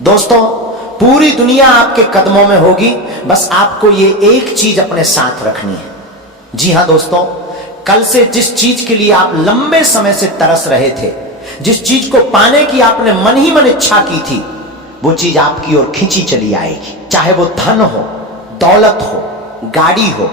दोस्तों, पूरी दुनिया आपके कदमों में होगी, बस आपको ये एक चीज अपने साथ रखनी है। जी हां दोस्तों, कल से जिस चीज के लिए आप लंबे समय से तरस रहे थे, जिस चीज को पाने की आपने मन ही मन इच्छा की थी, वो चीज आपकी ओर खींची चली आएगी। चाहे वो धन हो, दौलत हो, गाड़ी हो,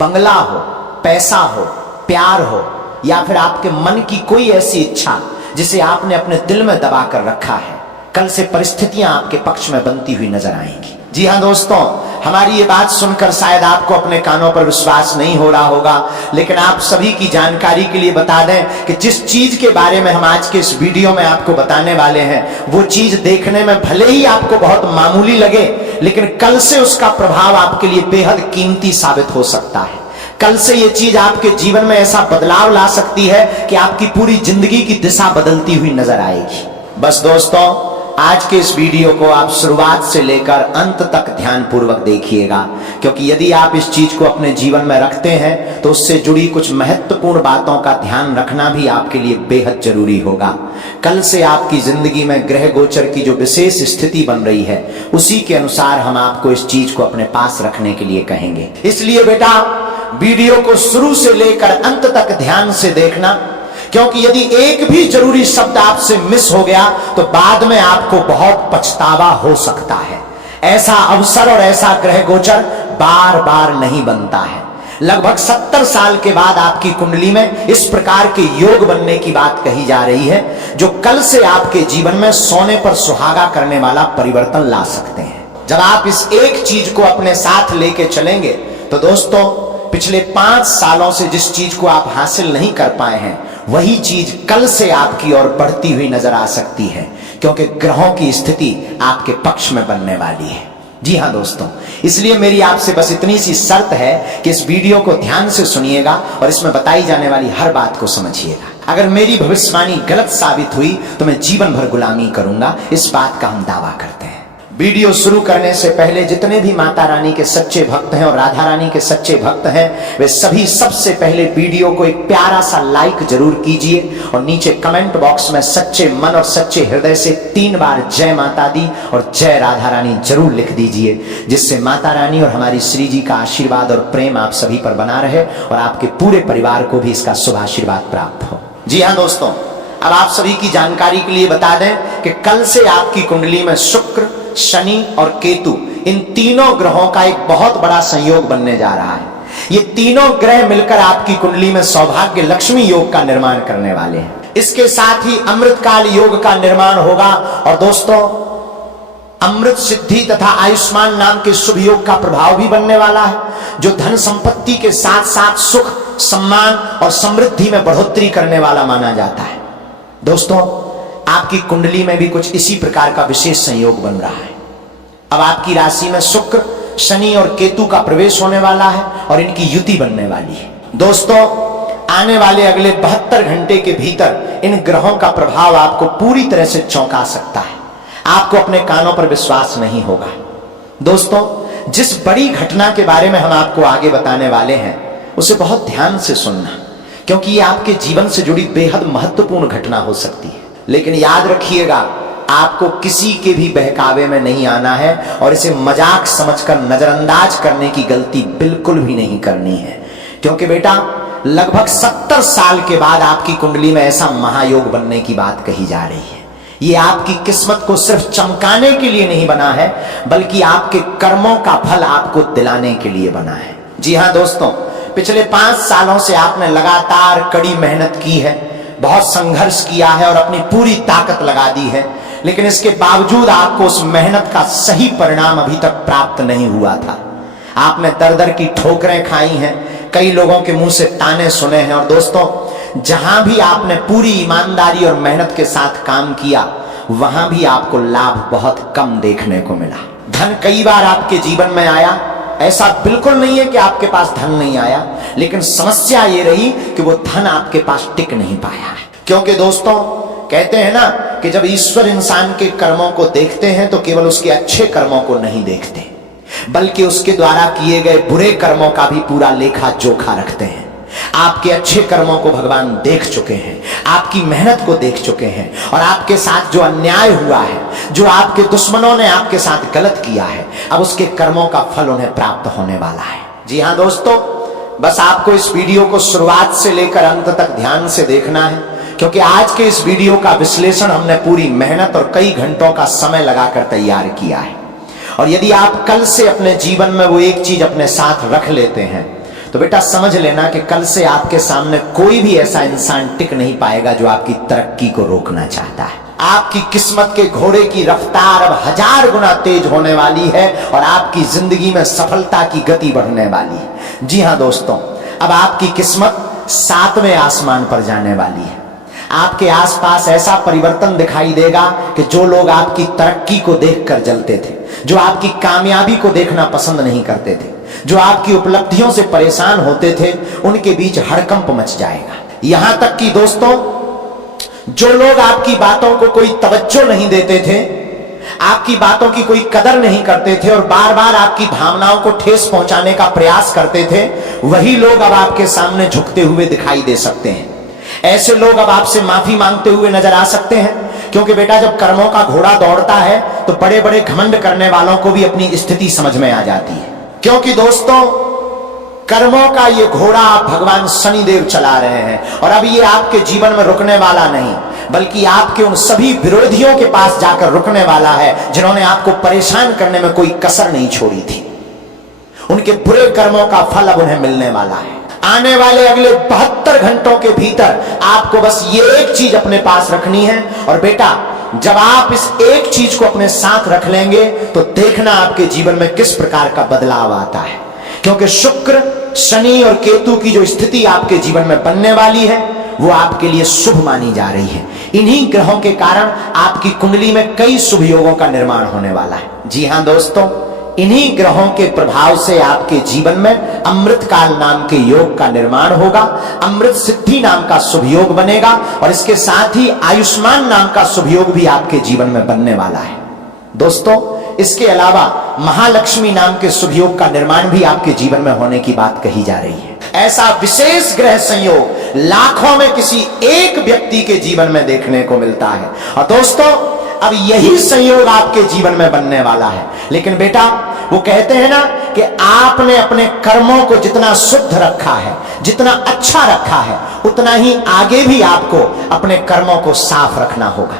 बंगला हो, पैसा हो, प्यार हो, या फिर आपके मन की कोई ऐसी इच्छा जिसे आपने अपने दिल में दबा कर रखा है, कल से परिस्थितियां आपके पक्ष में बनती हुई नजर आएंगी। जी हां दोस्तों, हमारी ये बात सुनकर शायद आपको अपने कानों पर विश्वास नहीं हो रहा होगा, लेकिन आप सभी की जानकारी के लिए बता दें कि जिस चीज के बारे में हम आज के इस वीडियो में आपको बताने वाले हैं, वो चीज देखने में भले ही आपको बहुत मामूली लगे, लेकिन कल से उसका प्रभाव आपके लिए बेहद कीमती साबित हो सकता है। कल से ये चीज आपके जीवन में ऐसा बदलाव ला सकती है कि आपकी पूरी जिंदगी की दिशा बदलती हुई नजर आएगी। बस दोस्तों, आज के इस वीडियो को आप शुरुआत से लेकर अंत तक ध्यानपूर्वक देखिएगा, क्योंकि यदि आप इस चीज को अपने जीवन में रखते हैं तो उससे जुड़ी कुछ महत्वपूर्ण बातों का ध्यान रखना भी आपके लिए बेहद जरूरी होगा। कल से आपकी जिंदगी में ग्रह गोचर की जो विशेष स्थिति बन रही है, उसी के अनुसार हम आपको इस चीज को अपने पास रखने के लिए कहेंगे। इसलिए बेटा, वीडियो को शुरू से लेकर अंत तक ध्यान से देखना, क्योंकि यदि एक भी जरूरी शब्द आपसे मिस हो गया तो बाद में आपको बहुत पछतावा हो सकता है। ऐसा अवसर और ऐसा ग्रह गोचर बार बार नहीं बनता है। लगभग 70 साल के बाद आपकी कुंडली में इस प्रकार के योग बनने की बात कही जा रही है, जो कल से आपके जीवन में सोने पर सुहागा करने वाला परिवर्तन ला सकते हैं। जब आप इस एक चीज को अपने साथ लेके चलेंगे तो दोस्तों, पिछले 5 सालों से जिस चीज को आप हासिल नहीं कर पाए हैं, वही चीज कल से आपकी ओर बढ़ती हुई नजर आ सकती है, क्योंकि ग्रहों की स्थिति आपके पक्ष में बनने वाली है। जी हां दोस्तों, इसलिए मेरी आपसे बस इतनी सी शर्त है कि इस वीडियो को ध्यान से सुनिएगा और इसमें बताई जाने वाली हर बात को समझिएगा। अगर मेरी भविष्यवाणी गलत साबित हुई तो मैं जीवन भर गुलामी करूंगा, इस बात का हम दावा करते हैं। वीडियो शुरू करने से पहले जितने भी माता रानी के सच्चे भक्त हैं और राधा रानी के सच्चे भक्त हैं, वे सभी सबसे पहले वीडियो को एक प्यारा सा लाइक जरूर कीजिए और नीचे कमेंट बॉक्स में सच्चे मन और सच्चे हृदय से 3 बार जय माता दी और जय राधा रानी जरूर लिख दीजिए, जिससे माता रानी और हमारी श्री जी का आशीर्वाद और प्रेम आप सभी पर बना रहे और आपके पूरे परिवार को भी इसका शुभ आशीर्वाद प्राप्त हो। जी हाँ दोस्तों, अब आप सभी की जानकारी के लिए बता दें कि कल से आपकी कुंडली में शुक्र, शनि और केतु, इन तीनों ग्रहों का एक बहुत बड़ा संयोग बनने जा रहा है। ये तीनों ग्रह मिलकर आपकी कुंडली में सौभाग्य लक्ष्मी योग का निर्माण करने वाले हैं। इसके साथ ही अमृतकाल योग का निर्माण होगा और दोस्तों, अमृत सिद्धि तथा आयुष्मान नाम के शुभ योग का प्रभाव भी बनने वाला है, जो धन संपत्ति के साथ साथ सुख, सम्मान और समृद्धि में बढ़ोतरी करने वाला माना जाता है। दोस्तों, आपकी कुंडली में भी कुछ इसी प्रकार का विशेष संयोग बन रहा है। अब आपकी राशि में शुक्र, शनि और केतु का प्रवेश होने वाला है और इनकी युति बनने वाली है। दोस्तों, आने वाले अगले 72 घंटे के भीतर इन ग्रहों का प्रभाव आपको पूरी तरह से चौंका सकता है। आपको अपने कानों पर विश्वास नहीं होगा। दोस्तों, जिस बड़ी घटना के बारे में हम आपको आगे बताने वाले हैं, उसे बहुत ध्यान से सुनना, क्योंकि ये आपके जीवन से जुड़ी बेहद महत्वपूर्ण घटना हो सकती है। लेकिन याद रखिएगा, आपको किसी के भी बहकावे में नहीं आना है और इसे मजाक समझकर नजरअंदाज करने की गलती बिल्कुल भी नहीं करनी है, क्योंकि बेटा, लगभग 70 साल के बाद आपकी कुंडली में ऐसा महायोग बनने की बात कही जा रही है। ये आपकी किस्मत को सिर्फ चमकाने के लिए नहीं बना है, बल्कि आपके कर्मों का फल आपको दिलाने के लिए बना है। जी हाँ दोस्तों, पिछले 5 सालों से आपने लगातार कड़ी मेहनत की है, बहुत संघर्ष किया है और अपनी पूरी ताकत लगा दी है, लेकिन इसके बावजूद आपको उस मेहनत का सही परिणाम अभी तक प्राप्त नहीं हुआ था। आपने दर दर की ठोकरें खाई हैं, कई लोगों के मुंह से ताने सुने हैं और दोस्तों, जहां भी आपने पूरी ईमानदारी और मेहनत के साथ काम किया, वहां भी आपको लाभ बहुत कम देखने को मिला। धन कई बार आपके जीवन में आया, ऐसा बिल्कुल नहीं है कि आपके पास धन नहीं आया, लेकिन समस्या ये रही कि वो धन आपके पास टिक नहीं पाया है। क्योंकि दोस्तों, कहते हैं ना कि जब ईश्वर इंसान के कर्मों को देखते हैं तो केवल उसके अच्छे कर्मों को नहीं देखते, बल्कि उसके द्वारा किए गए बुरे कर्मों का भी पूरा लेखा जोखा रखते हैं। आपके अच्छे कर्मों को भगवान देख चुके हैं, आपकी मेहनत को देख चुके हैं, और आपके साथ जो अन्याय हुआ है, जो आपके दुश्मनों ने आपके साथ गलत किया है, अब उसके कर्मों का फल उन्हें प्राप्त होने वाला है। जी हाँ दोस्तों, बस आपको इस वीडियो को शुरुआत से लेकर अंत तक ध्यान से देखना है, क्योंकि आज के इस वीडियो का विश्लेषण हमने पूरी मेहनत और कई घंटों का समय लगाकर तैयार किया है। और यदि आप कल से अपने जीवन में वो एक चीज अपने साथ रख लेते हैं तो बेटा समझ लेना कि कल से आपके सामने कोई भी ऐसा इंसान टिक नहीं पाएगा जो आपकी तरक्की को रोकना चाहता है। आपकी किस्मत के घोड़े की रफ्तार अब 1000 गुना तेज होने वाली है और आपकी जिंदगी में सफलता की गति बढ़ने वाली है। जी हाँ दोस्तों, अब आपकी किस्मत 7वें आसमान पर जाने वाली है। आपके आसपास ऐसा परिवर्तन दिखाई देगा कि जो लोग आपकी तरक्की को देखकर जलते थे, जो आपकी कामयाबी को देखना पसंद नहीं करते थे, जो आपकी उपलब्धियों से परेशान होते थे, उनके बीच हड़कंप मच जाएगा। यहां तक कि दोस्तों, जो लोग आपकी बातों को कोई तवज्जो नहीं देते थे, आपकी बातों की कोई कदर नहीं करते थे और बार बार आपकी भावनाओं को ठेस पहुंचाने का प्रयास करते थे, वही लोग अब आपके सामने झुकते हुए दिखाई दे सकते हैं। ऐसे लोग अब आपसे माफी मांगते हुए नजर आ सकते हैं, क्योंकि बेटा जब कर्मों का घोड़ा दौड़ता है तो बड़े बड़े घमंड करने वालों को भी अपनी स्थिति समझ में आ जाती है। क्योंकि दोस्तों, कर्मों का ये घोड़ा भगवान शनिदेव चला रहे हैं और अब ये आपके जीवन में रुकने वाला नहीं, बल्कि आपके उन सभी विरोधियों के पास जाकर रुकने वाला है जिन्होंने आपको परेशान करने में कोई कसर नहीं छोड़ी थी। उनके बुरे कर्मों का फल अब उन्हें मिलने वाला है। आने वाले अगले 72 घंटों के भीतर आपको बस ये एक चीज अपने पास रखनी है, और बेटा जब आप इस एक चीज को अपने साथ रख लेंगे तो देखना आपके जीवन में किस प्रकार का बदलाव आता है। क्योंकि शुक्र, शनि और केतु की जो स्थिति आपके जीवन में बनने वाली है वो आपके लिए शुभ मानी जा रही है। इन्हीं ग्रहों के कारण आपकी कुंडली में कई शुभ योगों का निर्माण होने वाला है। जी हां दोस्तों, इन्हीं ग्रहों के प्रभाव से आपके जीवन में अमृत काल नाम के योग का निर्माण होगा, अमृत सिद्धि नाम का शुभ योग बनेगा, और इसके साथ ही आयुष्मान नाम का शुभ योग भी आपके जीवन में बनने वाला है। दोस्तों, इसके अलावा महालक्ष्मी नाम के शुभ योग का निर्माण भी आपके जीवन में होने की बात कही जा रही है। ऐसा विशेष ग्रह संयोग लाखों में किसी एक व्यक्ति के जीवन में देखने को मिलता है, और दोस्तों अब यही संयोग आपके जीवन में बनने वाला है। लेकिन बेटा, वो कहते हैं ना कि आपने अपने कर्मों को जितना शुद्ध रखा है, जितना अच्छा रखा है, उतना ही आगे भी आपको अपने कर्मों को साफ रखना होगा।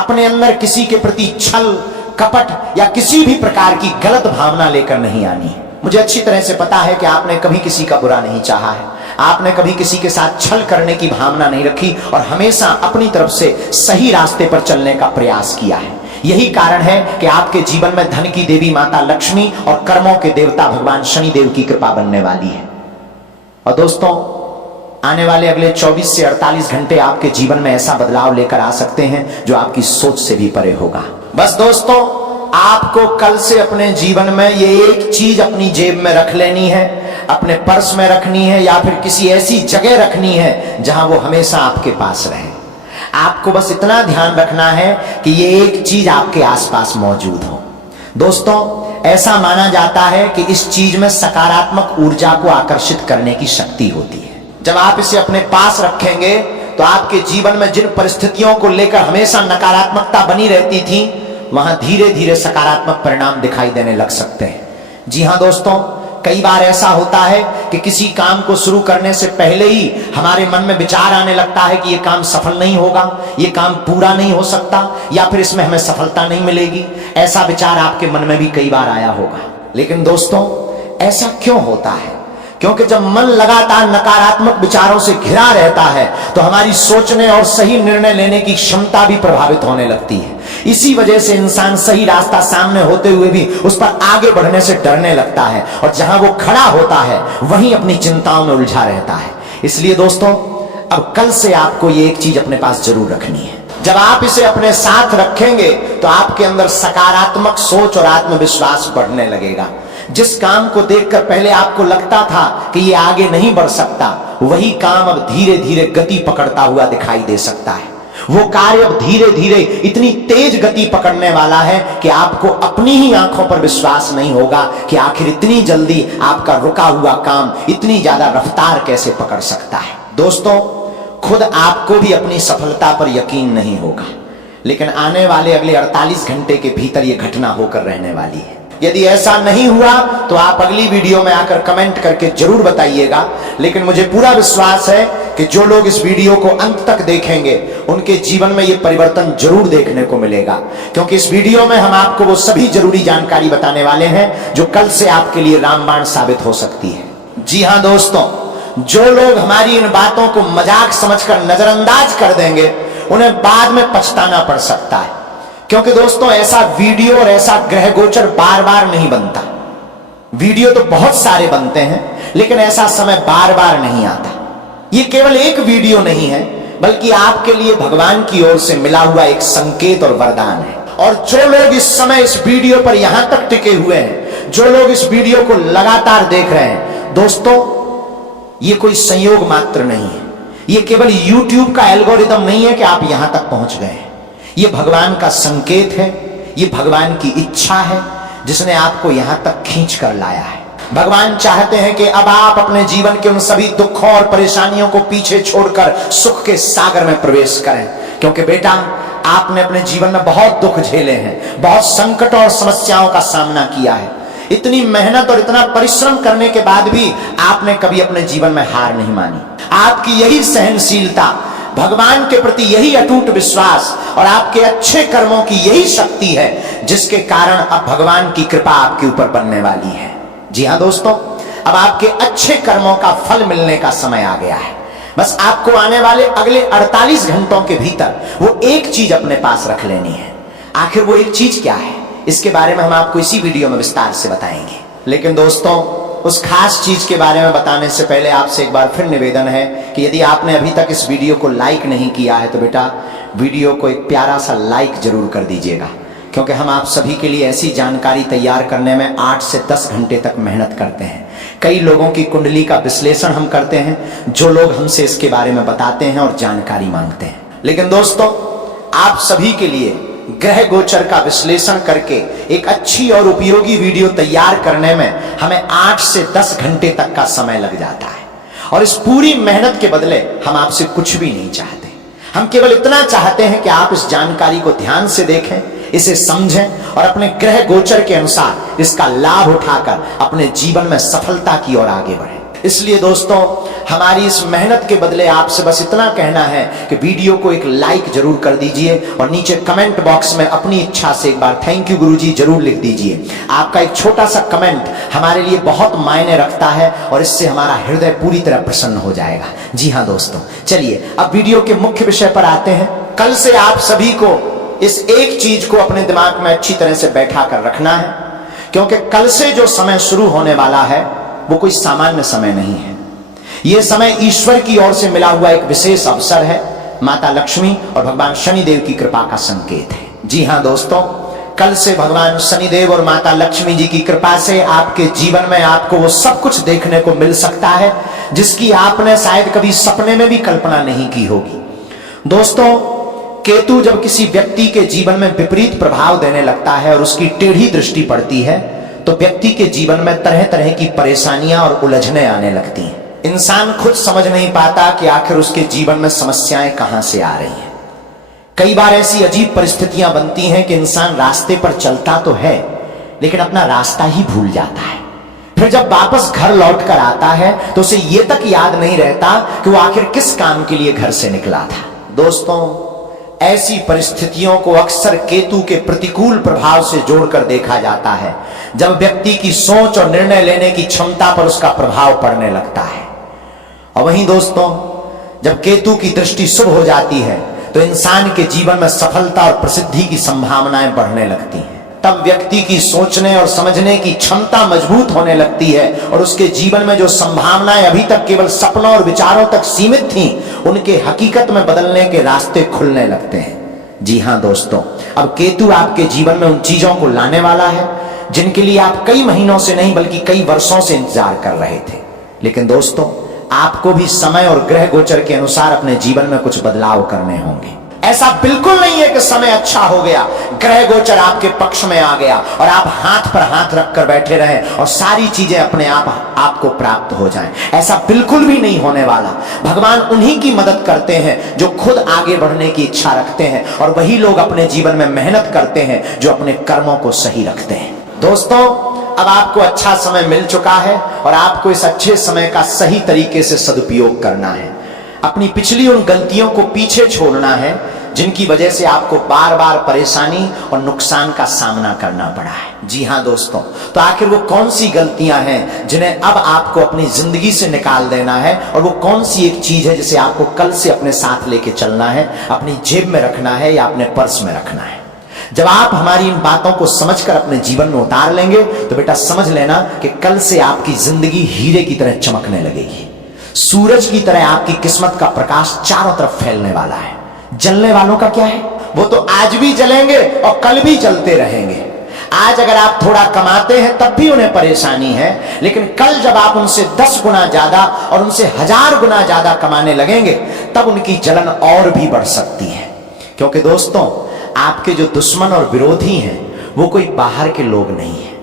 अपने अंदर किसी के प्रति छल, कपट या किसी भी प्रकार की गलत भावना लेकर नहीं आनी है। मुझे अच्छी तरह से पता है कि आपने कभी किसी का बुरा नहीं चाहा है, आपने कभी किसी के साथ छल करने की भावना नहीं रखी और हमेशा अपनी तरफ से सही रास्ते पर चलने का प्रयास किया है। यही कारण है कि आपके जीवन में धन की देवी माता लक्ष्मी और कर्मों के देवता भगवान शनिदेव की कृपा बनने वाली है। और दोस्तों, आने वाले अगले 24 से 48 घंटे आपके जीवन में ऐसा बदलाव लेकर आ सकते हैं जो आपकी सोच से भी परे होगा। बस दोस्तों, आपको कल से अपने जीवन में ये एक चीज अपनी जेब में रख लेनी है, अपने पर्स में रखनी है या फिर किसी ऐसी जगह रखनी है जहां वो हमेशा आपके पास रहे। आपको बस इतना ध्यान रखना है कि ये एक चीज आपके आसपास मौजूद हो। दोस्तों, ऐसा माना जाता है कि इस चीज में सकारात्मक ऊर्जा को आकर्षित करने की शक्ति होती है। जब आप इसे अपने पास रखेंगे तो आपके जीवन में जिन परिस्थितियों को लेकर हमेशा नकारात्मकता बनी रहती थी, वहां धीरे धीरे सकारात्मक परिणाम दिखाई देने लग सकते हैं। जी हां दोस्तों, कई बार ऐसा होता है कि किसी काम को शुरू करने से पहले ही हमारे मन में विचार आने लगता है कि यह काम सफल नहीं होगा, यह काम पूरा नहीं हो सकता, या फिर इसमें हमें सफलता नहीं मिलेगी। ऐसा विचार आपके मन में भी कई बार आया होगा। लेकिन दोस्तों, ऐसा क्यों होता है? क्योंकि जब मन लगातार नकारात्मक विचारों से घिरा रहता है तो हमारी सोचने और सही निर्णय लेने की क्षमता भी प्रभावित होने लगती है। इसी वजह से इंसान सही रास्ता सामने होते हुए भी उस पर आगे बढ़ने से डरने लगता है और जहां वो खड़ा होता है वहीं अपनी चिंताओं में उलझा रहता है। इसलिए दोस्तों, अब कल से आपको ये एक चीज अपने पास जरूर रखनी है। जब आप इसे अपने साथ रखेंगे तो आपके अंदर सकारात्मक सोच और आत्मविश्वास बढ़ने लगेगा। जिस काम को देखकर पहले आपको लगता था कि ये आगे नहीं बढ़ सकता, वही काम अब धीरे धीरे गति पकड़ता हुआ दिखाई दे सकता है। वो कार्य अब धीरे धीरे इतनी तेज गति पकड़ने वाला है कि आपको अपनी ही आंखों पर विश्वास नहीं होगा कि आखिर इतनी जल्दी आपका रुका हुआ काम इतनी ज्यादा रफ्तार कैसे पकड़ सकता है। दोस्तों, खुद आपको भी अपनी सफलता पर यकीन नहीं होगा, लेकिन आने वाले अगले 48 घंटे के भीतर यह घटना होकर रहने वाली है। यदि ऐसा नहीं हुआ तो आप अगली वीडियो में आकर कमेंट करके जरूर बताइएगा, लेकिन मुझे पूरा विश्वास है कि जो लोग इस वीडियो को अंत तक देखेंगे उनके जीवन में यह परिवर्तन जरूर देखने को मिलेगा, क्योंकि इस वीडियो में हम आपको वो सभी जरूरी जानकारी बताने वाले हैं जो कल से आपके लिए रामबाण साबित हो सकती है। जी हां दोस्तों, जो लोग हमारी इन बातों को मजाक समझकर नजरअंदाज कर देंगे उन्हें बाद में पछताना पड़ सकता है, क्योंकि दोस्तों ऐसा वीडियो और ऐसा ग्रह गोचर बार बार नहीं बनता। वीडियो तो बहुत सारे बनते हैं, लेकिन ऐसा समय बार बार नहीं आता। ये केवल एक वीडियो नहीं है, बल्कि आपके लिए भगवान की ओर से मिला हुआ एक संकेत और वरदान है। और जो लोग इस समय इस वीडियो पर यहां तक टिके हुए हैं, जो लोग इस वीडियो को लगातार देख रहे हैं, दोस्तों ये कोई संयोग मात्र नहीं है। ये केवल YouTube का एल्गोरिदम नहीं है कि आप यहां तक पहुंच गए हैं। ये भगवान का संकेत है, ये भगवान की इच्छा है जिसने आपको यहां तक खींच कर लाया है। भगवान चाहते हैं कि अब आप अपने जीवन के उन सभी दुखों और परेशानियों को पीछे छोड़कर सुख के सागर में प्रवेश करें, क्योंकि बेटा आपने अपने जीवन में बहुत दुख झेले हैं, बहुत संकटों और समस्याओं का सामना किया है। इतनी मेहनत और इतना परिश्रम करने के बाद भी आपने कभी अपने जीवन में हार नहीं मानी। आपकी यही सहनशीलता, भगवान के प्रति यही अटूट विश्वास और आपके अच्छे कर्मों की यही शक्ति है जिसके कारण अब भगवान की कृपा आपके ऊपर बनने वाली है। जी हां दोस्तों, अब आपके अच्छे कर्मों का फल मिलने का समय आ गया है। बस आपको आने वाले अगले 48 घंटों के भीतर वो एक चीज अपने पास रख लेनी है। आखिर वो एक चीज क्या है, इसके बारे में हम आपको इसी वीडियो में विस्तार से बताएंगे। लेकिन दोस्तों, उस खास चीज के बारे में बताने से पहले आपसे एक बार फिर निवेदन है कि यदि आपने अभी तक इस वीडियो को लाइक नहीं किया है तो बेटा वीडियो को एक प्यारा सा लाइक जरूर कर दीजिएगा, क्योंकि हम आप सभी के लिए ऐसी जानकारी तैयार करने में 8 से 10 घंटे तक मेहनत करते हैं। कई लोगों की कुंडली का विश्लेषण हम करते हैं, जो लोग हमसे इसके बारे में बताते हैं और जानकारी मांगते हैं। लेकिन दोस्तों, आप सभी के लिए ग्रह गोचर का विश्लेषण करके एक अच्छी और उपयोगी वीडियो तैयार करने में हमें 8 से 10 घंटे तक का समय लग जाता है। और इस पूरी मेहनत के बदले हम आपसे कुछ भी नहीं चाहते। हम केवल इतना चाहते हैं कि आप इस जानकारी को ध्यान से देखें, इसे समझें और अपने ग्रह गोचर के अनुसार इसका लाभ उठाकर अपने जीवन में सफलता की ओर आगे बढ़ें। इसलिए दोस्तों, हमारी इस मेहनत के बदले आपसे बस इतना कहना है कि वीडियो को एक लाइक जरूर कर दीजिए और नीचे कमेंट बॉक्स में अपनी इच्छा से एक बार थैंक यू गुरुजी जरूर लिख दीजिए। आपका एक छोटा सा कमेंट हमारे लिए बहुत मायने रखता है और इससे हमारा हृदय पूरी तरह प्रसन्न हो जाएगा। जी हाँ दोस्तों, चलिए अब वीडियो के मुख्य विषय पर आते हैं। कल से आप सभी को इस एक चीज को अपने दिमाग में अच्छी तरह से बैठा कर रखना है, क्योंकि कल से जो समय शुरू होने वाला है वो कोई सामान्य समय नहीं है। यह समय ईश्वर की ओर से मिला हुआ एक विशेष अवसर है, माता लक्ष्मी और भगवान शनिदेव की कृपा का संकेत है। जी हां दोस्तों, कल से भगवान शनिदेव और माता लक्ष्मी जी की कृपा से आपके जीवन में आपको वो सब कुछ देखने को मिल सकता है जिसकी आपने शायद कभी सपने में भी कल्पना नहीं की होगी। दोस्तों, केतु जब किसी व्यक्ति के जीवन में विपरीत प्रभाव देने लगता है और उसकी टेढ़ी दृष्टि पड़ती है तो व्यक्ति के जीवन में तरह तरह की परेशानियां और उलझनें आने लगती हैं। इंसान खुद समझ नहीं पाता कि आखिर उसके जीवन में समस्याएं कहां से आ रही हैं। कई बार ऐसी अजीब परिस्थितियां बनती हैं कि इंसान रास्ते पर चलता तो है लेकिन अपना रास्ता ही भूल जाता है। फिर जब वापस घर लौट कर आता है तो उसे यह तक याद नहीं रहता कि वो आखिर किस काम के लिए घर से निकला था। दोस्तों, ऐसी परिस्थितियों को अक्सर केतु के प्रतिकूल प्रभाव से जोड़कर देखा जाता है, जब व्यक्ति की सोच और निर्णय लेने की क्षमता पर उसका प्रभाव पड़ने लगता है। और वहीं दोस्तों, जब केतु की दृष्टि शुभ हो जाती है तो इंसान के जीवन में सफलता और प्रसिद्धि की संभावनाएं बढ़ने लगती हैं। तब व्यक्ति की सोचने और समझने की क्षमता मजबूत होने लगती है और उसके जीवन में जो संभावनाएं अभी तक केवल सपनों और विचारों तक सीमित थीं, उनके हकीकत में बदलने के रास्ते खुलने लगते हैं। जी हां दोस्तों, अब केतु आपके जीवन में उन चीजों को लाने वाला है जिनके लिए आप कई महीनों से नहीं बल्कि कई वर्षों से इंतजार कर रहे थे। लेकिन दोस्तों, आपको भी समय और ग्रह गोचर के अनुसार अपने जीवन में कुछ बदलाव करने होंगे। ऐसा बिल्कुल नहीं है कि समय अच्छा हो गया, ग्रह गोचर आपके पक्ष में आ गया और आप हाथ पर हाथ रखकर बैठे रहें और सारी चीजें अपने आप आपको प्राप्त हो जाएं। ऐसा बिल्कुल भी नहीं होने वाला। भगवान उन्हीं की मदद करते हैं जो खुद आगे बढ़ने की इच्छा रखते हैं, और वही लोग अपने जीवन में मेहनत करते हैं जो अपने कर्मों को सही रखते हैं। दोस्तों, अब आपको अच्छा समय मिल चुका है और आपको इस अच्छे समय का सही तरीके से सदुपयोग करना है। अपनी पिछली उन गलतियों को पीछे छोड़ना है जिनकी वजह से आपको बार बार परेशानी और नुकसान का सामना करना पड़ा है। जी हां दोस्तों, तो आखिर वो कौन सी गलतियां हैं जिन्हें अब आपको अपनी जिंदगी से निकाल देना है, और वो कौन सी एक चीज है जिसे आपको कल से अपने साथ लेके चलना है, अपनी जेब में रखना है या अपने पर्स में रखना है। जब आप हमारी इन बातों को समझकर अपने जीवन में उतार लेंगे तो बेटा समझ लेना कि कल से आपकी जिंदगी हीरे की तरह चमकने लगेगी। सूरज की तरह आपकी किस्मत का प्रकाश चारों तरफ फैलने वाला है। जलने वालों का क्या है, वो तो आज भी जलेंगे और कल भी जलते रहेंगे। आज अगर आप थोड़ा कमाते हैं तब भी उन्हें परेशानी है, लेकिन कल जब आप उनसे 10 गुना ज्यादा और उनसे 1000 गुना ज्यादा कमाने लगेंगे तब उनकी जलन और भी बढ़ सकती है। क्योंकि दोस्तों, आपके जो दुश्मन और विरोधी हैं वो कोई बाहर के लोग नहीं है,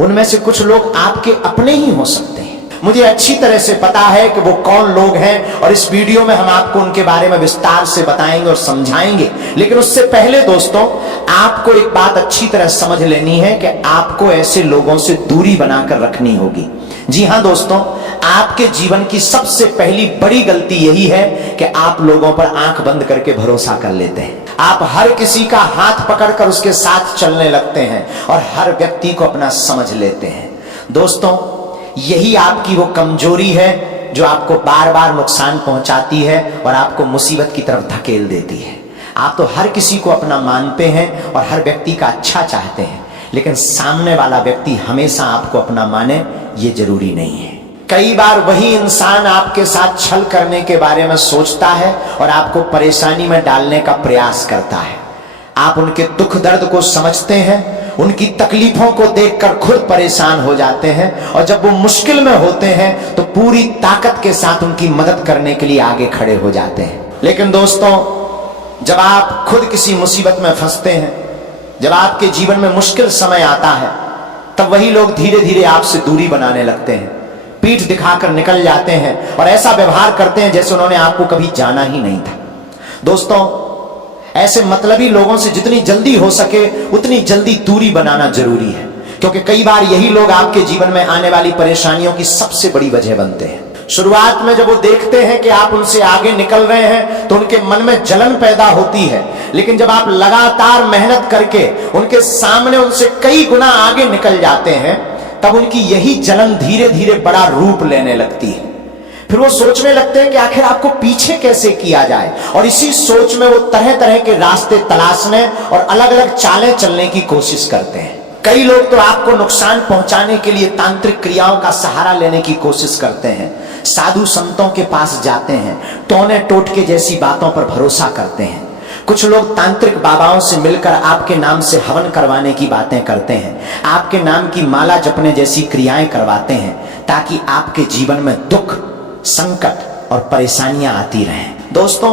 उनमें से कुछ लोग आपके अपने ही हो सकते हैं। मुझे अच्छी तरह से पता है कि वो कौन लोग हैं, और इस वीडियो में हम आपको उनके बारे में विस्तार से बताएंगे और समझाएंगे। लेकिन उससे पहले दोस्तों, आपको एक बात अच्छी तरह समझ लेनी है कि आपको ऐसे लोगों से दूरी बनाकर रखनी होगी। जी हां दोस्तों, आपके जीवन की सबसे पहली बड़ी गलती यही है कि आप लोगों पर आंख बंद करके भरोसा कर लेते हैं। आप हर किसी का हाथ पकड़कर उसके साथ चलने लगते हैं और हर व्यक्ति को अपना समझ लेते हैं। दोस्तों, यही आपकी वो कमजोरी है जो आपको बार बार नुकसान पहुंचाती है और आपको मुसीबत की तरफ धकेल देती है। आप तो हर किसी को अपना मानते हैं और हर व्यक्ति का अच्छा चाहते हैं, लेकिन सामने वाला व्यक्ति हमेशा आपको अपना माने ये जरूरी नहीं है। कई बार वही इंसान आपके साथ छल करने के बारे में सोचता है और आपको परेशानी में डालने का प्रयास करता है। आप उनके दुख दर्द को समझते हैं, उनकी तकलीफों को देखकर खुद परेशान हो जाते हैं, और जब वो मुश्किल में होते हैं तो पूरी ताकत के साथ उनकी मदद करने के लिए आगे खड़े हो जाते हैं। लेकिन दोस्तों, जब आप खुद किसी मुसीबत में फंसते हैं, जब आपके जीवन में मुश्किल समय आता है, तब वही लोग धीरे धीरे आपसे दूरी बनाने लगते हैं, पीठ दिखाकर निकल जाते हैं और ऐसा व्यवहार करते हैं जैसे उन्होंने आपको कभी जाना ही नहीं था। दोस्तों, ऐसे मतलबी लोगों से जितनी जल्दी हो सके उतनी जल्दी दूरी बनाना जरूरी है, क्योंकि कई बार यही लोग आपके जीवन में आने वाली परेशानियों की सबसे बड़ी वजह बनते हैं। शुरुआत में जब वो देखते हैं कि आप उनसे आगे निकल रहे हैं तो उनके मन में जलन पैदा होती है, लेकिन जब आप लगातार मेहनत करके उनके सामने उनसे कई गुना आगे निकल जाते हैं तब उनकी यही जलन धीरे धीरे बड़ा रूप लेने लगती है। फिर वो सोचने लगते हैं कि आखिर आपको पीछे कैसे किया जाए, और इसी सोच में वो तरह तरह के रास्ते तलाशने और अलग अलग चालें चलने की कोशिश करते हैं। कई लोग तो आपको नुकसान पहुंचाने के लिए तांत्रिक क्रियाओं का सहारा लेने की कोशिश करते हैं, साधु संतों के पास जाते हैं, टोने टोटके जैसी बातों पर भरोसा करते हैं। कुछ लोग तांत्रिक बाबाओं से मिलकर आपके नाम से हवन करवाने की बातें करते हैं, आपके नाम की माला जपने जैसी क्रियाएं करवाते हैं, ताकि आपके जीवन में दुख, संकट और परेशानियां आती रहें। दोस्तों,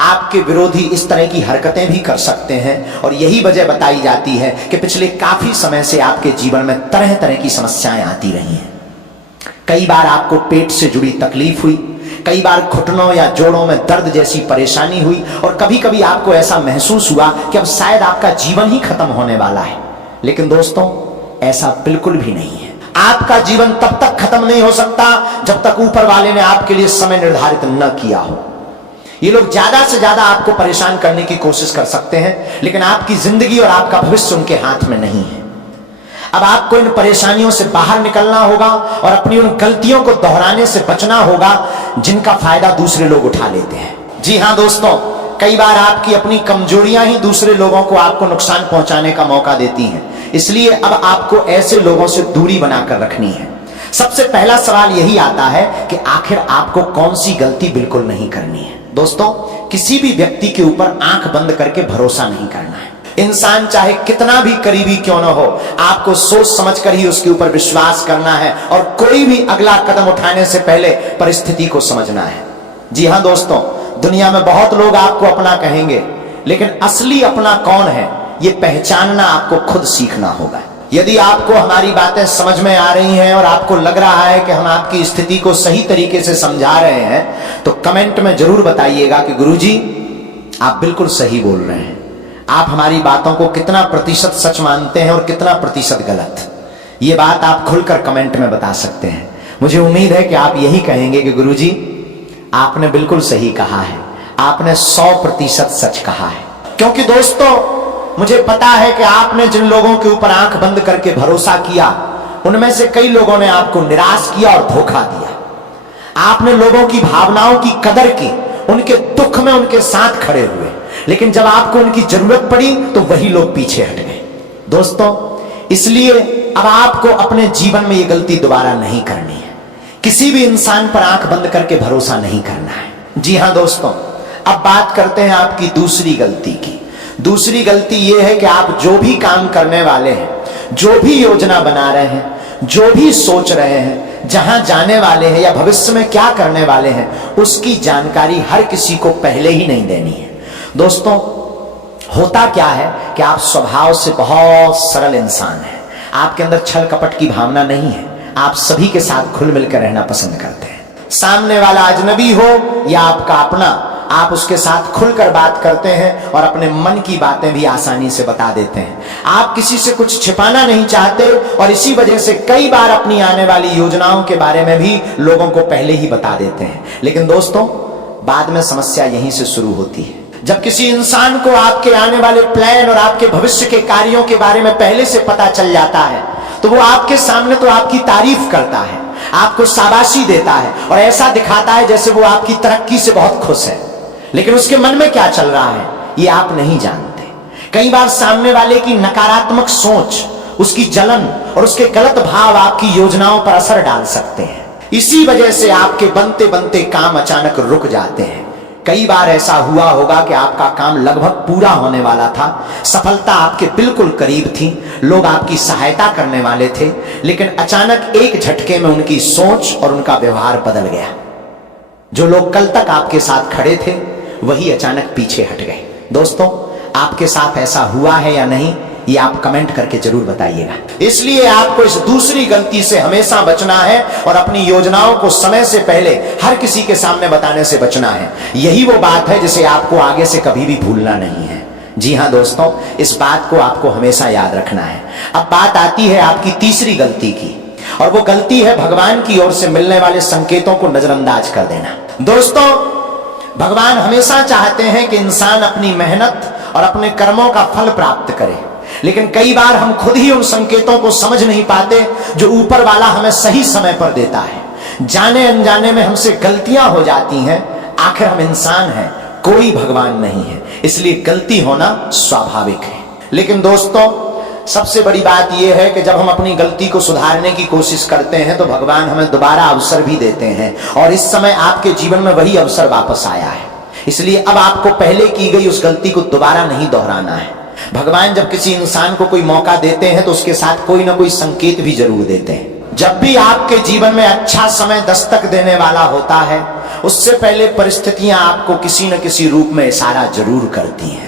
आपके विरोधी इस तरह की हरकतें भी कर सकते हैं, और यही वजह बताई जाती है कि पिछले काफी समय से आपके जीवन में तरह तरह की समस्याएं आती रही हैं। कई बार आपको पेट से जुड़ी तकलीफ हुई, कई बार घुटनों या जोड़ों में दर्द जैसी परेशानी हुई, और कभी कभी आपको ऐसा महसूस हुआ कि अब शायद आपका जीवन ही खत्म होने वाला है। लेकिन दोस्तों, ऐसा बिल्कुल भी नहीं है। आपका जीवन तब तक खत्म नहीं हो सकता जब तक ऊपर वाले ने आपके लिए समय निर्धारित न किया हो। ये लोग ज्यादा से ज्यादा आपको परेशान करने की कोशिश कर सकते हैं, लेकिन आपकी जिंदगी और आपका भविष्य उनके हाथ में नहीं है। अब आपको इन परेशानियों से बाहर निकलना होगा और अपनी उन गलतियों को दोहराने से बचना होगा जिनका फायदा दूसरे लोग उठा लेते हैं। जी हां दोस्तों, कई बार आपकी अपनी कमजोरियां ही दूसरे लोगों को आपको नुकसान पहुंचाने का मौका देती हैं। इसलिए अब आपको ऐसे लोगों से दूरी बनाकर रखनी है। सबसे पहला सवाल यही आता है कि आखिर आपको कौन सी गलती बिल्कुल नहीं करनी है। दोस्तों, किसी भी व्यक्ति के ऊपर आंख बंद करके भरोसा नहीं करना है। इंसान चाहे कितना भी करीबी क्यों न हो, आपको सोच समझकर ही उसके ऊपर विश्वास करना है, और कोई भी अगला कदम उठाने से पहले परिस्थिति को समझना है। जी हां दोस्तों, दुनिया में बहुत लोग आपको अपना कहेंगे, लेकिन असली अपना कौन है ये पहचानना आपको खुद सीखना होगा। यदि आपको हमारी बातें समझ में आ रही हैं और आपको लग रहा है कि हम आपकी स्थिति को सही तरीके से समझा रहे हैं, तो कमेंट में जरूर बताइएगा कि गुरुजी आप बिल्कुल सही बोल रहे हैं। आप हमारी बातों को कितना प्रतिशत सच मानते हैं और कितना प्रतिशत गलत, ये बात आप खुलकर कमेंट में बता सकते हैं। मुझे उम्मीद है कि आप यही कहेंगे कि गुरुजी आपने बिल्कुल सही कहा है, आपने 100% सच कहा है। क्योंकि दोस्तों मुझे पता है कि आपने जिन लोगों के ऊपर आंख बंद करके भरोसा किया, उनमें से कई लोगों ने आपको निराश किया और धोखा दिया। आपने लोगों की भावनाओं की कदर की, उनके दुख में उनके साथ खड़े हुए, लेकिन जब आपको उनकी जरूरत पड़ी तो वही लोग पीछे हट गए। दोस्तों इसलिए अब आपको अपने जीवन में यह गलती दोबारा नहीं करनी है। किसी भी इंसान पर आंख बंद करके भरोसा नहीं करना है। जी हां दोस्तों, अब बात करते हैं आपकी दूसरी गलती की। दूसरी गलती यह है कि आप जो भी काम करने वाले हैं, जो भी योजना बना रहे हैं, जो भी सोच रहे हैं, जहां जाने वाले हैं या भविष्य में क्या करने वाले हैं, उसकी जानकारी हर किसी को पहले ही नहीं देनी है। दोस्तों होता क्या है कि आप स्वभाव से बहुत सरल इंसान हैं, आपके अंदर छल कपट की भावना नहीं है, आप सभी के साथ घुल मिलकर रहना पसंद करते हैं। सामने वाला अजनबी हो या आपका अपना, आप उसके साथ खुलकर बात करते हैं और अपने मन की बातें भी आसानी से बता देते हैं। आप किसी से कुछ छिपाना नहीं चाहते और इसी वजह से कई बार अपनी आने वाली योजनाओं के बारे में भी लोगों को पहले ही बता देते हैं। लेकिन दोस्तों बाद में समस्या यहीं से शुरू होती है। जब किसी इंसान को आपके आने वाले प्लान और आपके भविष्य के कार्यों के बारे में पहले से पता चल जाता है, तो वो आपके सामने तो आपकी तारीफ करता है, आपको शाबाशी देता है और ऐसा दिखाता है जैसे वो आपकी तरक्की से बहुत खुश है, लेकिन उसके मन में क्या चल रहा है ये आप नहीं जानते। कई बार सामने वाले की नकारात्मक सोच, उसकी जलन और उसके गलत भाव आपकी योजनाओं पर असर डाल सकते हैं। इसी वजह से आपके बनते बनते काम अचानक रुक जाते हैं। कई बार ऐसा हुआ होगा कि आपका काम लगभग पूरा होने वाला था, सफलता आपके बिल्कुल करीब थी, लोग आपकी सहायता करने वाले थे, लेकिन अचानक एक झटके में उनकी सोच और उनका व्यवहार बदल गया। जो लोग कल तक आपके साथ खड़े थे वही अचानक पीछे हट गए। दोस्तों आपके साथ ऐसा हुआ है या नहीं ये आप कमेंट करके जरूर बताइएगा। इसलिए आपको इस दूसरी गलती से हमेशा बचना है और अपनी योजनाओं को समय से पहले हर किसी के सामने बताने से बचना है। यही वो बात है जिसे आपको आगे से कभी भी भूलना नहीं है। जी हां दोस्तों, इस बात को आपको हमेशा याद रखना है। अब बात आती है आपकी तीसरी गलती की, और वो गलती है भगवान की ओर से मिलने वाले संकेतों को नजरअंदाज कर देना। दोस्तों भगवान हमेशा चाहते हैं कि इंसान अपनी मेहनत और अपने कर्मों का फल प्राप्त करे, लेकिन कई बार हम खुद ही उन संकेतों को समझ नहीं पाते जो ऊपर वाला हमें सही समय पर देता है। जाने अनजाने में हमसे गलतियां हो जाती हैं। आखिर हम इंसान हैं, कोई भगवान नहीं है, इसलिए गलती होना स्वाभाविक है। लेकिन दोस्तों सबसे बड़ी बात यह है कि जब हम अपनी गलती को सुधारने की कोशिश करते हैं तो भगवान हमें दोबारा अवसर भी देते हैं, और इस समय आपके जीवन में वही अवसर वापस आया है। इसलिए अब आपको पहले की गई उस गलती को दोबारा नहीं दोहराना है। भगवान जब किसी इंसान को कोई मौका देते हैं तो उसके साथ कोई ना कोई संकेत भी जरूर देते हैं। जब भी आपके जीवन में अच्छा समय दस्तक देने वाला होता है, उससे पहले परिस्थितियां आपको किसी न किसी रूप में इशारा जरूर करती हैं।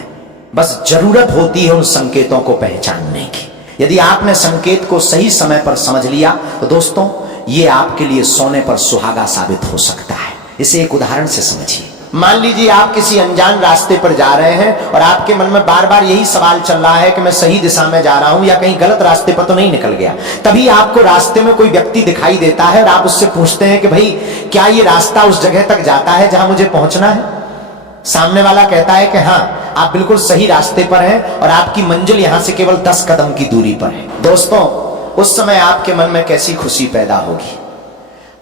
बस जरूरत होती है उन संकेतों को पहचानने की। यदि आपने संकेत को सही समय पर समझ लिया तो दोस्तों ये आपके लिए सोने पर सुहागा साबित हो सकता है। इसे एक उदाहरण से समझिए। मान लीजिए आप किसी अनजान रास्ते पर जा रहे हैं और आपके मन में बार बार यही सवाल चल रहा है कि मैं सही दिशा में जा रहा हूं या कहीं गलत रास्ते पर तो नहीं निकल गया। तभी आपको रास्ते में कोई व्यक्ति दिखाई देता है और आप उससे पूछते हैं कि भाई क्या ये रास्ता उस जगह तक जाता है जहां मुझे पहुंचना है? सामने वाला कहता है कि हाँ आप बिल्कुल सही रास्ते पर हैं और आपकी मंजिल यहां से केवल 10 कदम की दूरी पर है। दोस्तों उस समय आपके मन में कैसी खुशी पैदा होगी।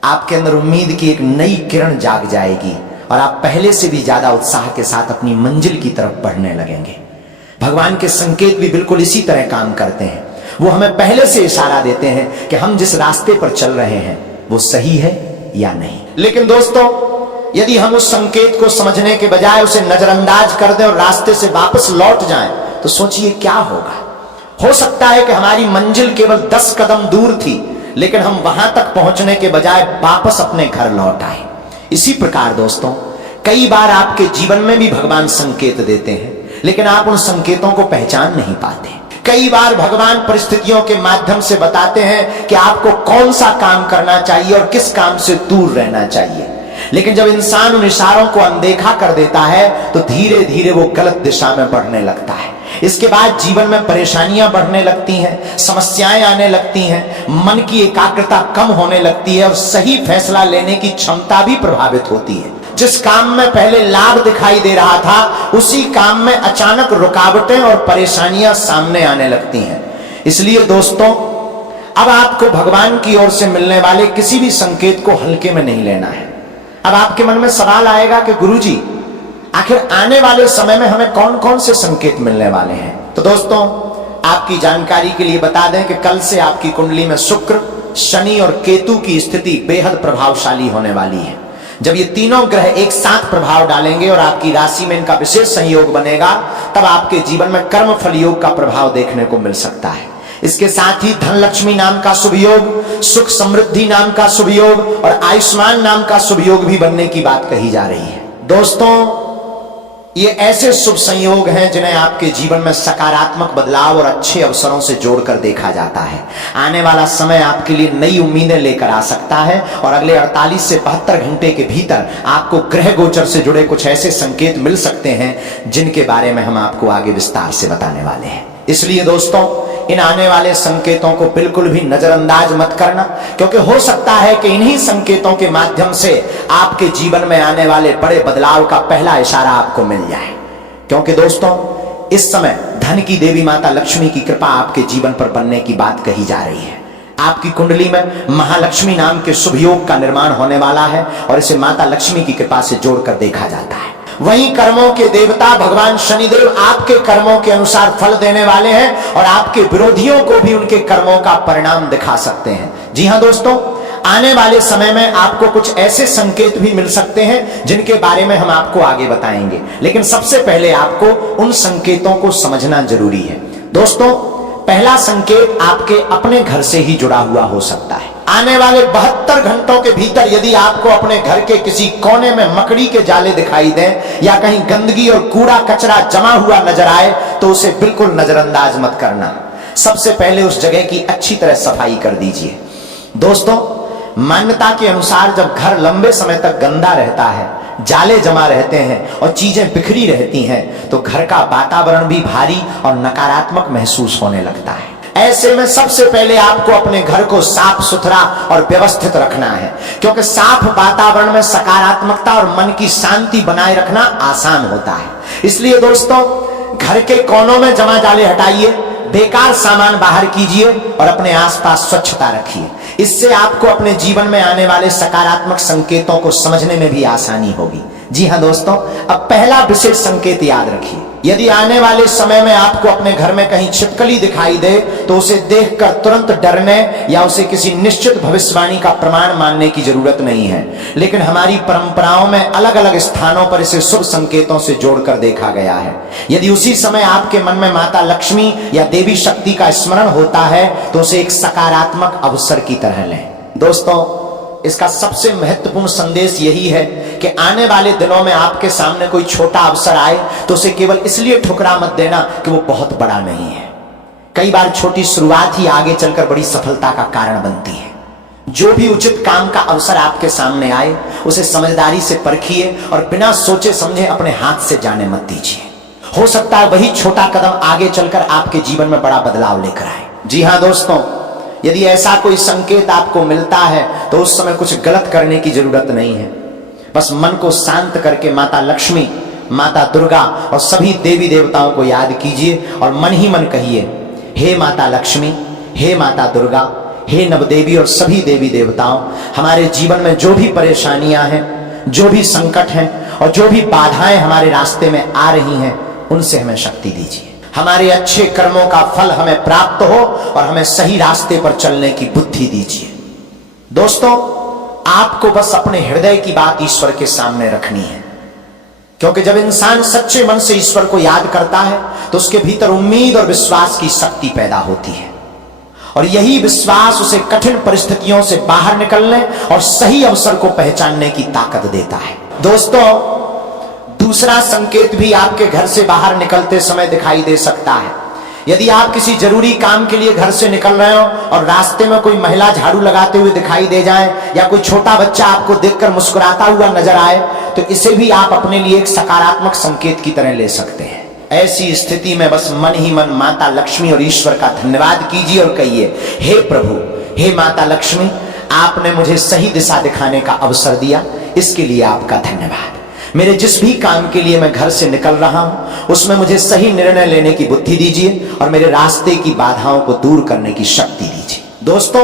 आपके अंदर उम्मीद की एक नई किरण जाग जाएगी और आप पहले से भी ज्यादा उत्साह के साथ अपनी मंजिल की तरफ बढ़ने लगेंगे। भगवान के संकेत भी बिल्कुल इसी तरह काम करते हैं। वो हमें पहले से इशारा देते हैं कि हम जिस रास्ते पर चल रहे हैं वो सही है या नहीं। लेकिन दोस्तों यदि हम उस संकेत को समझने के बजाय उसे नजरअंदाज कर दें और रास्ते से वापस लौट जाएं तो सोचिए क्या होगा। हो सकता है कि हमारी मंजिल केवल 10 कदम दूर थी, लेकिन हम वहां तक पहुंचने के बजाय वापस अपने घर लौट आए। इसी प्रकार दोस्तों कई बार आपके जीवन में भी भगवान संकेत देते हैं, लेकिन आप उन संकेतों को पहचान नहीं पाते। कई बार भगवान परिस्थितियों के माध्यम से बताते हैं कि आपको कौन सा काम करना चाहिए और किस काम से दूर रहना चाहिए, लेकिन जब इंसान उन इशारों को अनदेखा कर देता है तो धीरे धीरे वो गलत दिशा में बढ़ने लगता है। इसके बाद जीवन में परेशानियां बढ़ने लगती हैं, समस्याएं आने लगती हैं, मन की एकाग्रता कम होने लगती है और सही फैसला लेने की क्षमता भी प्रभावित होती है। जिस काम में पहले लाभ दिखाई दे रहा था, उसी काम में अचानक रुकावटें और परेशानियां सामने आने लगती हैं। इसलिए दोस्तों, अब आपको भगवान की ओर से मिलने वाले किसी भी संकेत को हल्के में नहीं लेना है। अब आपके मन में सवाल आएगा कि गुरुजी, आखिर आने वाले समय में हमें कौन कौन से संकेत मिलने वाले हैं? तो दोस्तों, आपकी जानकारी के लिए बता दें कि कल से आपकी कुंडली में शुक्र, शनि और केतु की स्थिति बेहद प्रभावशाली होने वाली है। जब ये तीनों ग्रह एक साथ प्रभाव डालेंगे और आपकी राशि में इनका विशेष संयोग बनेगा, तब आपके जीवन में कर्म फल योग का प्रभाव देखने को मिल सकता है। इसके साथ ही धन लक्ष्मी नाम का शुभ योग, सुख समृद्धि नाम का शुभ योग और आयुष्मान नाम का शुभ योग भी बनने की बात कही जा रही है। दोस्तों, ये ऐसे शुभ संयोग हैं जिन्हें आपके जीवन में सकारात्मक बदलाव और अच्छे अवसरों से जोड़कर देखा जाता है। आने वाला समय आपके लिए नई उम्मीदें लेकर आ सकता है और अगले 48 से 72 घंटे के भीतर आपको ग्रह गोचर से जुड़े कुछ ऐसे संकेत मिल सकते हैं जिनके बारे में हम आपको आगे विस्तार से बताने वाले हैं। इसलिए दोस्तों, इन आने वाले संकेतों को बिल्कुल भी नजरअंदाज मत करना, क्योंकि हो सकता है कि इन्हीं संकेतों के माध्यम से आपके जीवन में आने वाले बड़े बदलाव का पहला इशारा आपको मिल जाए। क्योंकि दोस्तों, इस समय धन की देवी माता लक्ष्मी की कृपा आपके जीवन पर बनने की बात कही जा रही है। आपकी कुंडली में महालक्ष्मी नाम के शुभ योग का निर्माण होने वाला है और इसे माता लक्ष्मी की कृपा से जोड़कर देखा जाता है। वहीं कर्मों के देवता भगवान शनिदेव आपके कर्मों के अनुसार फल देने वाले हैं और आपके विरोधियों को भी उनके कर्मों का परिणाम दिखा सकते हैं। जी हां दोस्तों, आने वाले समय में आपको कुछ ऐसे संकेत भी मिल सकते हैं जिनके बारे में हम आपको आगे बताएंगे, लेकिन सबसे पहले आपको उन संकेतों को समझना जरूरी है। दोस्तों, पहला संकेत आपके अपने घर से ही जुड़ा हुआ हो सकता है। आने वाले 72 घंटों के भीतर यदि आपको अपने घर के किसी कोने में मकड़ी के जाले दिखाई दें या कहीं गंदगी और कूड़ा कचरा जमा हुआ नजर आए, तो उसे बिल्कुल नजरअंदाज मत करना। सबसे पहले उस जगह की अच्छी तरह सफाई कर दीजिए। दोस्तों, मान्यता के अनुसार जब घर लंबे समय तक गंदा रहता है, जाले जमा रहते हैं और चीजें बिखरी रहती हैं, तो घर का वातावरण भी भारी और नकारात्मक महसूस होने लगता है। ऐसे में सबसे पहले आपको अपने घर को साफ सुथरा और व्यवस्थित रखना है, क्योंकि साफ वातावरण में सकारात्मकता और मन की शांति बनाए रखना आसान होता है। इसलिए दोस्तों, घर के कोनों में जमा जाले हटाइए, बेकार सामान बाहर कीजिए और अपने आसपास स्वच्छता रखिए। इससे आपको अपने जीवन में आने वाले सकारात्मक संकेतों को समझने में भी आसानी होगी। जी हां दोस्तों, अब पहला विशेष संकेत याद रखिए। यदि आने वाले समय में आपको अपने घर में कहीं छिपकली दिखाई दे, तो उसे देखकर तुरंत डरने या उसे किसी निश्चित भविष्यवाणी का प्रमाण मानने की जरूरत नहीं है, लेकिन हमारी परंपराओं में अलग अलग स्थानों पर इसे शुभ संकेतों से जोड़कर देखा गया है। यदि उसी समय आपके मन में माता लक्ष्मी या देवी शक्ति का स्मरण होता है, तो उसे एक सकारात्मक अवसर की तरह लें। दोस्तों, इसका सबसे महत्वपूर्ण संदेश यही है कि आने वाले दिनों में आपके सामने कोई छोटा अवसर आए तो उसे केवल इसलिए ठुकरा मत देना कि वो बहुत बड़ा नहीं है। कई बार छोटी शुरुआत ही आगे चलकर बड़ी सफलता का कारण बनती है। जो भी उचित काम का अवसर आपके सामने आए, उसे समझदारी से परखिए और बिना सोचे समझे अपने हाथ से जाने मत दीजिए। हो सकता है वही छोटा कदम आगे चलकर आपके जीवन में बड़ा बदलाव लेकर आए। जी हां दोस्तों, यदि ऐसा कोई संकेत आपको मिलता है तो उस समय कुछ गलत करने की जरूरत नहीं है। बस मन को शांत करके माता लक्ष्मी, माता दुर्गा और सभी देवी देवताओं को याद कीजिए और मन ही मन कहिए, हे माता लक्ष्मी, हे माता दुर्गा, हे नवदेवी और सभी देवी देवताओं, हमारे जीवन में जो भी परेशानियां हैं, जो भी संकट हैं और जो भी बाधाएं हमारे रास्ते में आ रही हैं, उनसे हमें शक्ति दीजिए। हमारे अच्छे कर्मों का फल हमें प्राप्त हो और हमें सही रास्ते पर चलने की बुद्धि दीजिए। दोस्तों, आपको बस अपने हृदय की बात ईश्वर के सामने रखनी है, क्योंकि जब इंसान सच्चे मन से ईश्वर को याद करता है तो उसके भीतर उम्मीद और विश्वास की शक्ति पैदा होती है और यही विश्वास उसे कठिन परिस्थितियों से बाहर निकलने और सही अवसर को पहचानने की ताकत देता है। दोस्तों, दूसरा संकेत भी आपके घर से बाहर निकलते समय दिखाई दे सकता है। यदि आप किसी जरूरी काम के लिए घर से निकल रहे हो और रास्ते में कोई महिला झाड़ू लगाते हुए दिखाई दे जाए या कोई छोटा बच्चा आपको देखकर मुस्कुराता हुआ नजर आए, तो इसे भी आप अपने लिए एक सकारात्मक संकेत की तरह ले सकते हैं। ऐसी स्थिति में बस मन ही मन माता लक्ष्मी और ईश्वर का धन्यवाद कीजिए और कहिए, हे प्रभु, हे माता लक्ष्मी, आपने मुझे सही दिशा दिखाने का अवसर दिया, इसके लिए आपका धन्यवाद। मेरे जिस भी काम के लिए मैं घर से निकल रहा हूं उसमें मुझे सही निर्णय लेने की बुद्धि दीजिए और मेरे रास्ते की बाधाओं को दूर करने की शक्ति दीजिए। दोस्तों,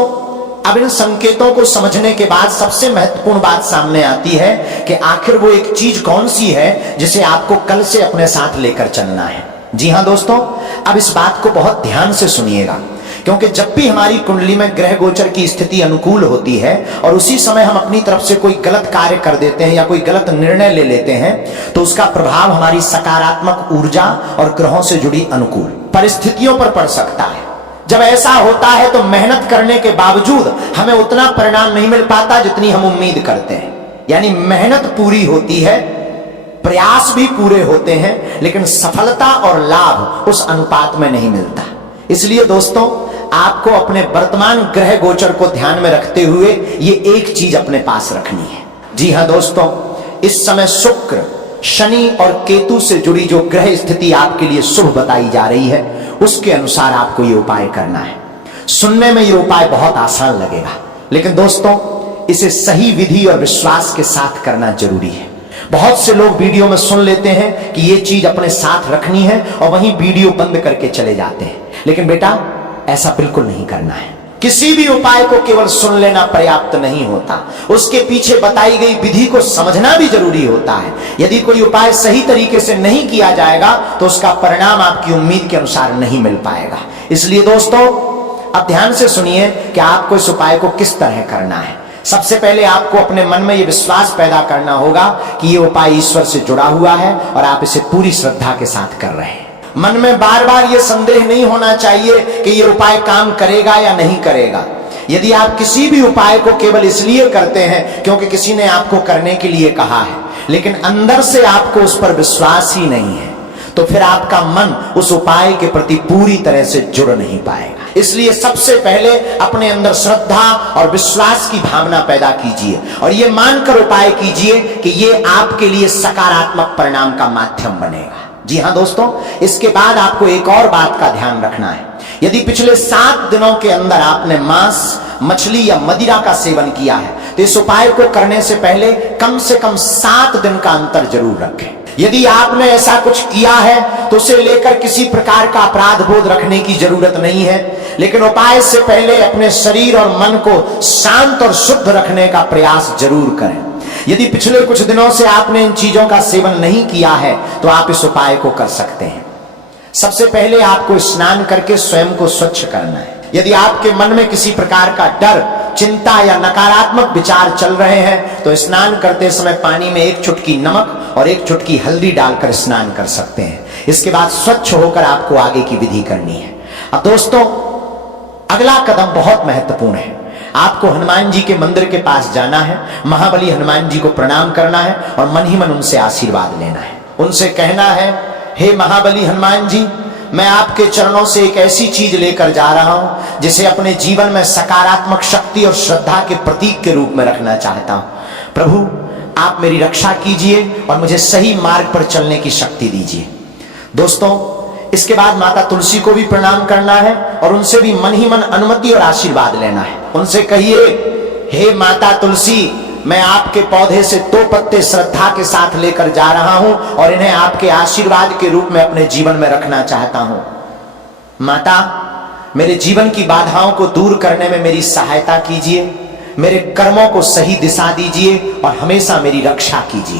अब इन संकेतों को समझने के बाद सबसे महत्वपूर्ण बात सामने आती है कि आखिर वो एक चीज कौन सी है जिसे आपको कल से अपने साथ लेकर चलना है। जी हां दोस्तों, अब इस बात को बहुत ध्यान से सुनिएगा, क्योंकि जब भी हमारी कुंडली में ग्रह गोचर की स्थिति अनुकूल होती है और उसी समय हम अपनी तरफ से कोई गलत कार्य कर देते हैं या कोई गलत निर्णय ले लेते हैं, तो उसका प्रभाव हमारी सकारात्मक ऊर्जा और ग्रहों से जुड़ी अनुकूल परिस्थितियों पर पड़ सकता है। जब ऐसा होता है तो मेहनत करने के बावजूद हमें उतना परिणाम नहीं मिल पाता जितनी हम उम्मीद करते हैं। यानी मेहनत पूरी होती है, प्रयास भी पूरे होते हैं, लेकिन सफलता और लाभ उस अनुपात में नहीं मिलता। इसलिए दोस्तों, आपको अपने वर्तमान ग्रह गोचर को ध्यान में रखते हुए ये एक चीज अपने पास रखनी है। जी हां दोस्तों, इस समय शुक्र, शनि और केतु से जुड़ी जो ग्रह स्थिति आपके लिए शुभ बताई जा रही है, उसके अनुसार आपको ये उपाय करना है। सुनने में ये उपाय बहुत आसान लगेगा, लेकिन दोस्तों इसे सही विधि और विश्वास के साथ करना जरूरी है। बहुत से लोग वीडियो में सुन लेते हैं कि ये चीज अपने साथ रखनी है और वहीं वीडियो बंद करके चले जाते हैं, लेकिन बेटा ऐसा बिल्कुल नहीं करना है। किसी भी उपाय को केवल सुन लेना पर्याप्त नहीं होता, उसके पीछे बताई गई विधि को समझना भी जरूरी होता है। यदि कोई उपाय सही तरीके से नहीं किया जाएगा तो उसका परिणाम आपकी उम्मीद के अनुसार नहीं मिल पाएगा। इसलिए दोस्तों, अब ध्यान से सुनिए कि आपको इस उपाय को किस तरह करना है। सबसे पहले आपको अपने मन में यह विश्वास पैदा करना होगा कि यह उपाय ईश्वर से जुड़ा हुआ है और आप इसे पूरी श्रद्धा के साथ कर रहे हैं। मन में बार बार यह संदेह नहीं होना चाहिए कि यह उपाय काम करेगा या नहीं करेगा। यदि आप किसी भी उपाय को केवल इसलिए करते हैं क्योंकि किसी ने आपको करने के लिए कहा है, लेकिन अंदर से आपको उस पर विश्वास ही नहीं है, तो फिर आपका मन उस उपाय के प्रति पूरी तरह से जुड़ नहीं पाएगा। इसलिए सबसे पहले अपने अंदर श्रद्धा और विश्वास की भावना पैदा कीजिए और यह मानकर उपाय कीजिए कि यह आपके लिए सकारात्मक परिणाम का माध्यम बनेगा। जी हां दोस्तों, इसके बाद आपको एक और बात का ध्यान रखना है। यदि पिछले 7 दिनों के अंदर आपने मांस, मछली या मदिरा का सेवन किया है तो इस उपाय को करने से पहले कम से कम 7 दिन का अंतर जरूर रखें। यदि आपने ऐसा कुछ किया है तो उसे लेकर किसी प्रकार का अपराध बोध रखने की जरूरत नहीं है, लेकिन उपाय से पहले अपने शरीर और मन को शांत और शुद्ध रखने का प्रयास जरूर करें। यदि पिछले कुछ दिनों से आपने इन चीजों का सेवन नहीं किया है तो आप इस उपाय को कर सकते हैं। सबसे पहले आपको स्नान करके स्वयं को स्वच्छ करना है। यदि आपके मन में किसी प्रकार का डर, चिंता या नकारात्मक विचार चल रहे हैं तो स्नान करते समय पानी में 1 चुटकी नमक और 1 चुटकी हल्दी डालकर स्नान कर सकते हैं। इसके बाद स्वच्छ होकर आपको आगे की विधि करनी है। अब दोस्तों, अगला कदम बहुत महत्वपूर्ण है। आपको हनुमान जी के मंदिर के पास जाना है, महाबली हनुमान जी को प्रणाम करना है और मन ही मन उनसे आशीर्वाद लेना है। उनसे कहना है, हे महाबली हनुमान जी, मैं आपके चरणों से एक ऐसी चीज लेकर जा रहा हूं जिसे अपने जीवन में सकारात्मक शक्ति और श्रद्धा के प्रतीक के रूप में रखना चाहता हूं। प्रभु, आप मेरी रक्षा कीजिए और मुझे सही मार्ग पर चलने की शक्ति दीजिए। दोस्तों, इसके बाद माता तुलसी को भी प्रणाम करना है और उनसे भी मन ही मन अनुमति और आशीर्वाद लेना है। उनसे कहिए, हे माता तुलसी, मैं आपके पौधे से 2 पत्ते श्रद्धा के साथ लेकर जा रहा हूं और इन्हें आपके आशीर्वाद के रूप में अपने जीवन में रखना चाहता हूं। माता, मेरे जीवन की बाधाओं को दूर करने में मेरी सहायता कीजिए, मेरे कर्मों को सही दिशा दीजिए और हमेशा मेरी रक्षा कीजिए।